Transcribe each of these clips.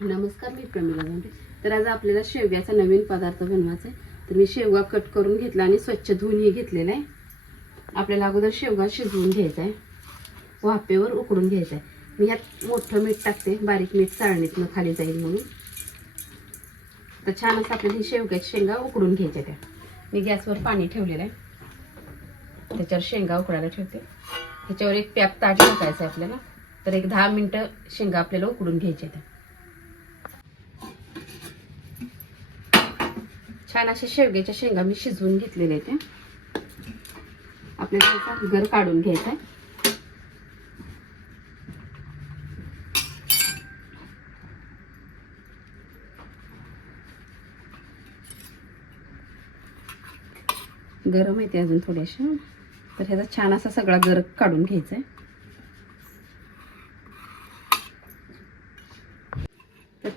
नमस्कार मी प्रमिला गांधी तर आज आपल्याला शेवग्याचा नवीन पदार्थ बनवायचा आहे. तर मी शेवगा कट करून घेतला आणि स्वच्छ धुवूनही घेतलेला आहे. आपल्याला अगोदर शेवगा शिजवून घ्यायचा आहे. वाफेवर उकडून घ्यायचा आहे. मी ह्यात मोठं मीठ टाकते. बारीक मीठ चाळणीतनं खाली जाईल म्हणून. तर छान असं आपल्याला ही शेवग्याची शेंगा उकडून घ्यायच्या त्या. मी गॅसवर पाणी ठेवलेलं आहे. त्याच्यावर शेंगा उकडायला ठेवते. त्याच्यावर एक पॅक ताट टाकायचं आहे आपल्याला. तर एक दहा मिनटं शेंगा आपल्याला उकडून घ्यायच्या त्या छान अशा शेवग्याच्या शेंगा मी शिजवून घेतलेल्या आहेत. त्या आपल्याला त्याचा गर काढून घ्यायचा आहे गरम आहे ते अजून थोड्याशा तर ह्याचा छान असा सगळा गर काढून घ्यायचा आहे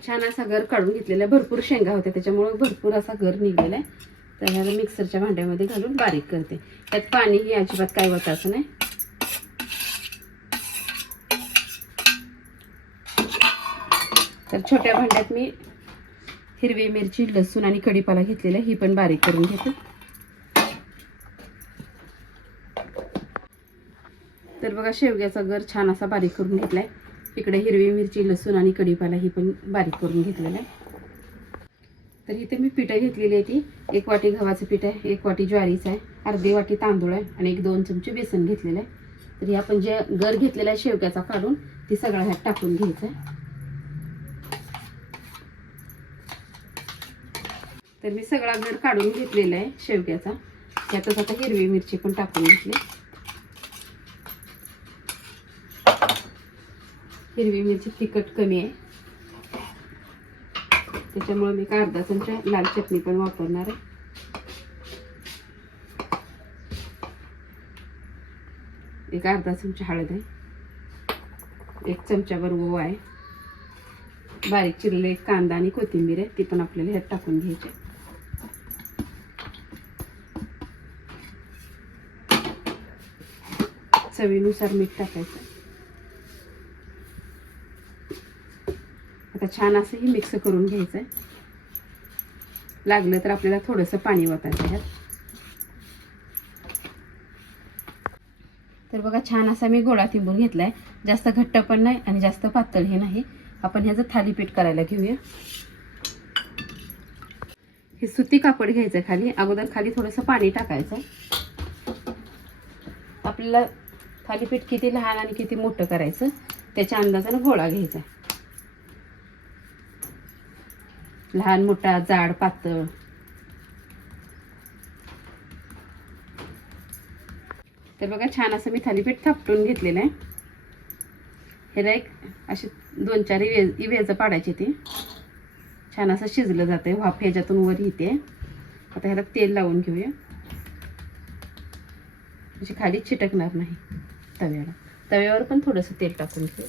छान असा गर काढून घेतलेला आहे. भरपूर शेंगा होत्या त्याच्यामुळे भरपूर असा गर निघलेला आहे तर ह्याला मिक्सरच्या भांड्यामध्ये घालून बारीक करते. त्यात पाणीही अजिबात काय असं नाही. तर छोट्या भांड्यात मी हिरवी मिरची लसूण आणि कढीपाला घेतलेला आहे. ही पण बारीक करून घेते. तर बघा शेवग्याचा गर छान असा बारीक करून घेतलाय. इकडे हिरवी मिरची लसूण आणि कढीपाला ही पण बारीक करून घेतलेला आहे. तर इथे मी पिठं घेतलेली आहे ती. एक वाटी गव्हाचं पीठ आहे एक वाटी ज्वारीचं आहे अर्धी वाटी तांदूळ आहे आणि एक दोन चमचे बेसन घेतलेलं आहे. तर हे आपण जे गर घेतलेला आहे शेवग्याचा काढून ती सगळा ह्यात टाकून घ्यायचं आहे. तर मी सगळा गर काढून घेतलेला आहे शेवग्याचा. त्यातच आता हिरवी मिरची पण टाकून घेतली. हिरवी मिरची तिखट कमी आहे. त्याच्यामुळे मी एक अर्धा चमचा लाल चटणी पण वापरणार आहे. एक अर्धा चमचा हळद आहे. एक चमचाभर ओवा आहे. बारीक चिरलेले एक कांदा आणि कोथिंबीर आहे ती पण आपल्याला ह्यात टाकून घ्यायची चवीनुसार मीठ टाकायचं छान असंही मिक्स करून घ्यायचं आहे लागलं तर आपल्याला थोडंसं पाणी वाटायचं ह्यात तर बघा छान असा मी गोळा तिंबून घेतलाय. जास्त घट्ट पण नाही आणि जास्त पातळही नाही. आपण ह्याचं थालीपीठ करायला घेऊया. हे सुती कापड घ्यायचं खाली. अगोदर खाली थोडंसं पाणी टाकायचं आपल्याला थालीपीठ किती लहान आणि किती मोठं करायचं त्याच्या अंदाजानं गोळा घ्यायचा लहान मोठा जाड पातळ. तर बघा छान असं मी थालीपीठ थापटून घेतलेलं आहे. ह्याला एक असे दोन चार इवे इवेजं पाडायची ती. छान असं शिजलं जातं आहे वाफ ह्याच्यातून वर येते. आता ह्याला तेल लावून घेऊया. म्हणजे खाली चिटकणार नाही तव्याला. तव्यावर पण थोडंसं तेल टाकून घेऊ.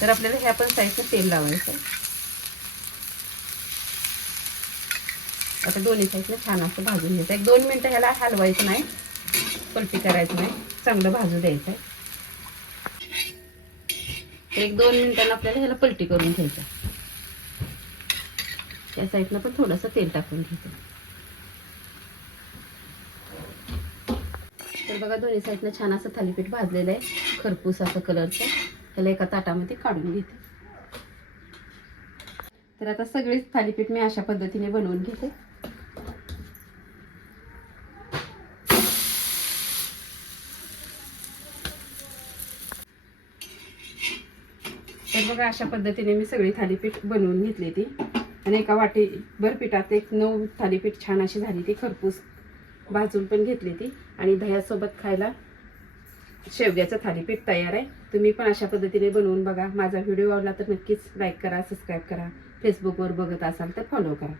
तर आपल्याला ह्या पण साईडचं तेल लावायचं. आता दोन्ही साईडनं छान असं भाजून घ्यायचं. एक दोन मिनटं ह्याला हलवायचं नाही. पलटी करायचं नाही. चांगलं भाजू द्यायचं. आहे एक दोन मिनिटांना आपल्याला ह्याला पलटी करून घ्यायचं. त्या साईडनं पण थोडंसं तेल टाकून घ्यायचं. तर बघा दोन्ही साईडनं छान असं थालीपीठ भाजलेलं आहे. खरपूस असं कलरचं त्याला एका ताटामध्ये काढून घेते. तर आता सगळीच थालीपीठ मी अशा पद्धतीने बनवून घेते. तर बघा अशा पद्धतीने मी सगळी थालीपीठ बनवून घेतली ती. आणि एका वाटी भर पिठात एक नऊ थालीपीठ छान अशी झाली ती. खरपूस भाजून पण घेतली ती. आणि दह्यासोबत खायला शेवग्याचं थालीपीठ तयार आहे. तुम्ही पण अशा पद्धतीने बनवून बघा. माझा व्हिडिओ आवडला तर नक्कीच लाईक करा सबस्क्राईब करा. फेसबुकवर बघत असाल तर फॉलो करा.